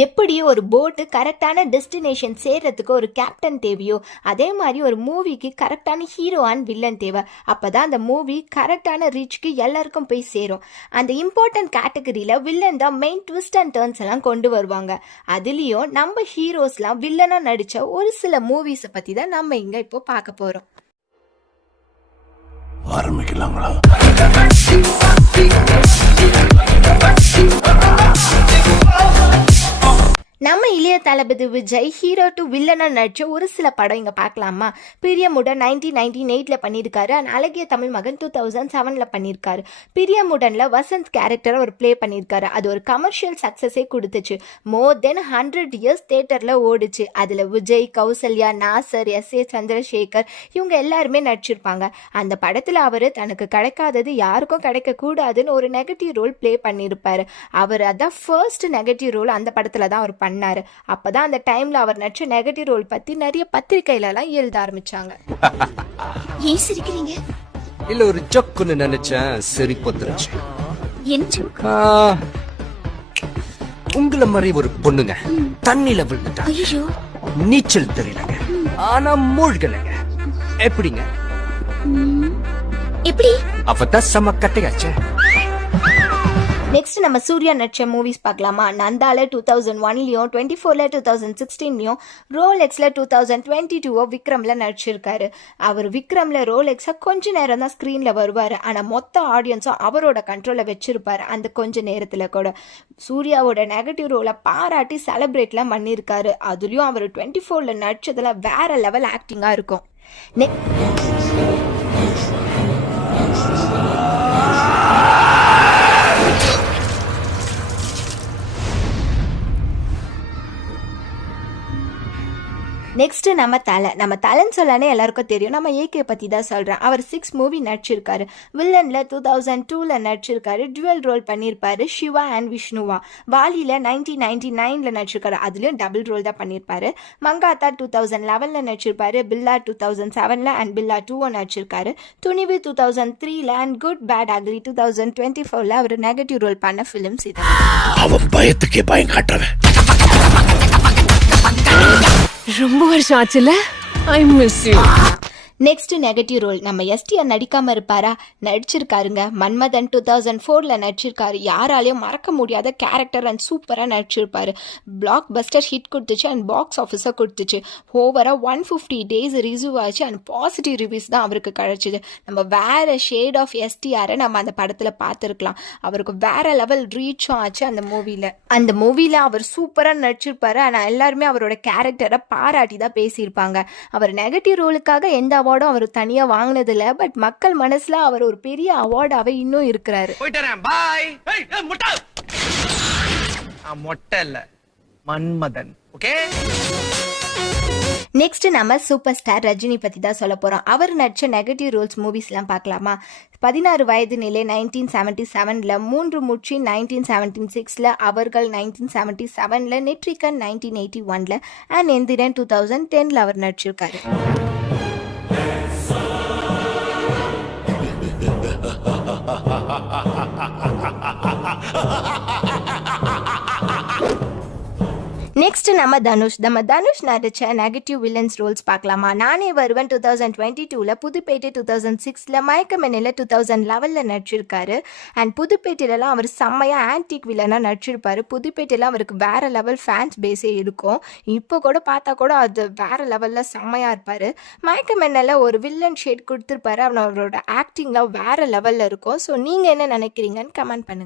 எப்படி ஒரு போட்டு கரெக்டான டெஸ்டினேஷன் சேர்றதுக்கு ஒரு கேப்டன் தேவையோ, அதே மாதிரி ஒரு மூவிக்கு கரெக்டான ஹீரோ அண்ட் வில்லன் தேவை. அப்பதான் அந்த மூவி கரெக்டான ரீச்க்கு எல்லாருக்கும் போய் சேரும். அந்த இம்பார்ட்டன்ட் கேட்டகரியில வில்லன் தான் மெயின் ட்விஸ்ட் அண்ட் டர்ன்ஸ் எல்லாம் கொண்டு வருவாங்க. அதுலயும் நம்ம ஹீரோஸ்லாம் வில்லனா நடிச்ச ஒரு சில மூவிஸை பத்தி தான் நம்ம இங்க இப்போ பார்க்க போறோம். ஆரம்பிக்கலாங்களா? நம்ம இளைய தளபதி விஜய் ஹீரோ டு வில்லனா நடிச்ச ஒரு சில படம் இங்க பார்க்கலாமா? பிரியமுடன் 1998 பண்ணியிருக்காரு. அண்ட் அழகிய தமிழ் மகன் 2007 பண்ணியிருக்காரு. பிரியமுடன்ல வசந்த் கேரக்டரை ஒரு பிளே பண்ணியிருக்காரு. அது ஒரு கமர்ஷியல் சக்சஸே கொடுத்துச்சு. மோர் தென் 100 இயர்ஸ் தியேட்டர்ல ஓடிச்சு. அதுல விஜய், கௌசல்யா, நாசர், S.A. சந்திரசேகர் இவங்க எல்லாருமே நடிச்சிருப்பாங்க. அந்த படத்துல அவரு தனக்கு கிடைக்காதது யாருக்கும் கிடைக்க கூடாதுன்னு ஒரு நெகட்டிவ் ரோல் பிளே பண்ணியிருப்பாரு. அவர் அதான் ஃபர்ஸ்ட் நெகட்டிவ் ரோல் அந்த படத்துல தான் அவர் பண்ணாரு. அப்பதான் அந்த டைம்ல அவர் நடிச்ச நெகட்டிவ் ரோல் பத்தி நிறைய பத்திரிகையில எல்லாம் எழுத ஆரம்பிச்சாங்க. ஏன் சிரிக்கிறீங்க? இல்ல ஒரு ஜோக்குன்னு நினைச்சேன், சரி பொத்துருச்சு. என்ன ஜோக்? உங்கள மாதிரி ஒரு பொண்ணுங்க தண்ணில விழுந்துட்டா, ஐயோ நீச்சல் தெரியலங்க, ஆனா மூழ்கலைங்க. எப்படிங்க? எப்படி? அப்பதான் செம கட்டையாச்சே. நெக்ஸ்ட் நம்ம சூர்யா நடிச்ச மூவிஸ் பார்க்கலாமா? நந்தால 2001லயும், 24ல 2016லயும், ரோலெக்ஸ்ல 2022 விக்ரம்ல நடிச்சிருக்காரு. அவர் விக்ரம்ல ரோலெக்ஸா கொஞ்ச நேரம் தான் ஸ்கிரீன்ல வருவாரு. ஆனா மொத்த ஆடியன்ஸும் அவரோட கண்ட்ரோல வச்சிருப்பாரு. அந்த கொஞ்ச நேரத்துல கூட சூர்யாவோட நெகட்டிவ் ரோலை பாராட்டி செலிப்ரேட்லாம் பண்ணியிருக்காரு. அதுலயும் அவர் 24ல நடிச்சதுல வேற லெவல் ஆக்டிங்கா இருக்கும். நெக்ஸ்ட் நம்ம தலைன்னு சொல்லானே எல்லாருக்கும் தெரியும். நம்ம ஏகே பத்தி தான் சொல்றேன். அவர் 6 மூவி நடிச்சிருக்காரு. வில்லன்ல 2002ல நடிச்சிருக்காரு. டுவல் ரோல் பண்ணியிருப்பாரு, சிவா அண்ட் விஷ்ணுவா. வாலியில 1999ல நடிச்சிருக்காரு. அதுலயும் டபுள் ரோல் தான் பண்ணியிருப்பாரு. மங்காத்தா 2011ல நடிச்சிருப்பாரு. பில்லா 2007ல அண்ட் பில்லா 2 நடிச்சிருக்காரு. துணிவு 2003ல அண்ட் குட் பேட் அக்லி 2024ல அவர் நெகட்டிவ் ரோல் பண்ண பிலிம்ஸ் இது. அவன் பயத்துக்கே பயம் காட்டுறவன். ரொம்ப வருஷம் ஆச்சுல. I miss you. Next negative role நம்ம எஸ்டிஆர் நடிக்காம இருப்பாரா? நடிச்சிருக்காருங்க. மன்மதன் 2004ல நடிச்சிருக்காரு. யாராலையும் மறக்க முடியாத கேரக்டர் அண்ட் சூப்பரா நடிச்சிருப்பாரு. பிளாக் பஸ்டர் ஹிட் கொடுத்துச்சு அண்ட் பாக்ஸ் ஆஃபீஸர் கொடுத்துச்சு. ஓவரா 150 days ரிசீவ் ஆச்சு அண்ட் பாசிட்டிவ் ரிவ்யூஸ் தான் அவருக்கு கிடைச்சிது. நம்ம வேற ஷேட் ஆஃப் எஸ்டிஆரை நம்ம அந்த படத்துல பார்த்துருக்கலாம். அவருக்கு வேற லெவல் ரீச்சும் ஆச்சு அந்த மூவில அவர் சூப்பரா நடிச்சிருப்பாரு. ஆனா எல்லாருமே அவரோட கேரக்டரை பாராட்டி தான் பேசியிருப்பாங்க. அவர் நெகட்டிவ் ரோலுக்காக எந்த அவார்டும் அவர் தனியா வாங்கினது இல்ல. பட் மக்கள் மனசுல அவர் ஒரு பெரிய அவார்டாவே இன்னும் இருக்கிறாரு. மன்மதன். ஓகே. நெக்ஸ்ட் நம்ம சூப்பர் ஸ்டார் ரஜினி பத்தி தான் சொல்ல போறோம். அவர் நடிச்ச நெகட்டிவ் ரோல்ஸ் மூவிஸ் எல்லாம் பார்க்கலாமா? 16 வயது நிலை 1977ல, 3 முச்சி 1976ல, அவர்கள் 1977ல, நெற்றிக்கன் 1981ல அண்ட் எந்திரன் 2010ல அவர் நடிச்சிருக்காரு. நெக்ஸ்ட் நம்ம தனுஷ் நடிச்ச நெகட்டிவ் வில்லன்ஸ் ரோல்ஸ் பார்க்கலாமா? நானே வருவன் 2022ல, புதுப்பேட்டை 2006ல, மயக்கமெண்ணில 2011ல நடிச்சிருக்காரு. அண்ட் புதுப்பேட்டையிலலாம் அவர் செம்மையா ஆன்டிக் வில்லனா நடிச்சிருப்பாரு. புதுப்பேட்டையில அவருக்கு வேற லெவல் ஃபேன்ஸ் பேஸே இருக்கும். இப்போ கூட பார்த்தா கூட அது வேற லெவல்ல செம்மையா இருப்பாரு. மயக்கமெண்ணில ஒரு வில்லன் ஷேட் கொடுத்துருப்பாரு. அவரோட ஆக்டிங்ல வேற லெவல்ல இருக்கும். ஸோ நீங்க என்ன நினைக்கிறீங்கன்னு கமெண்ட் பண்ணுங்க.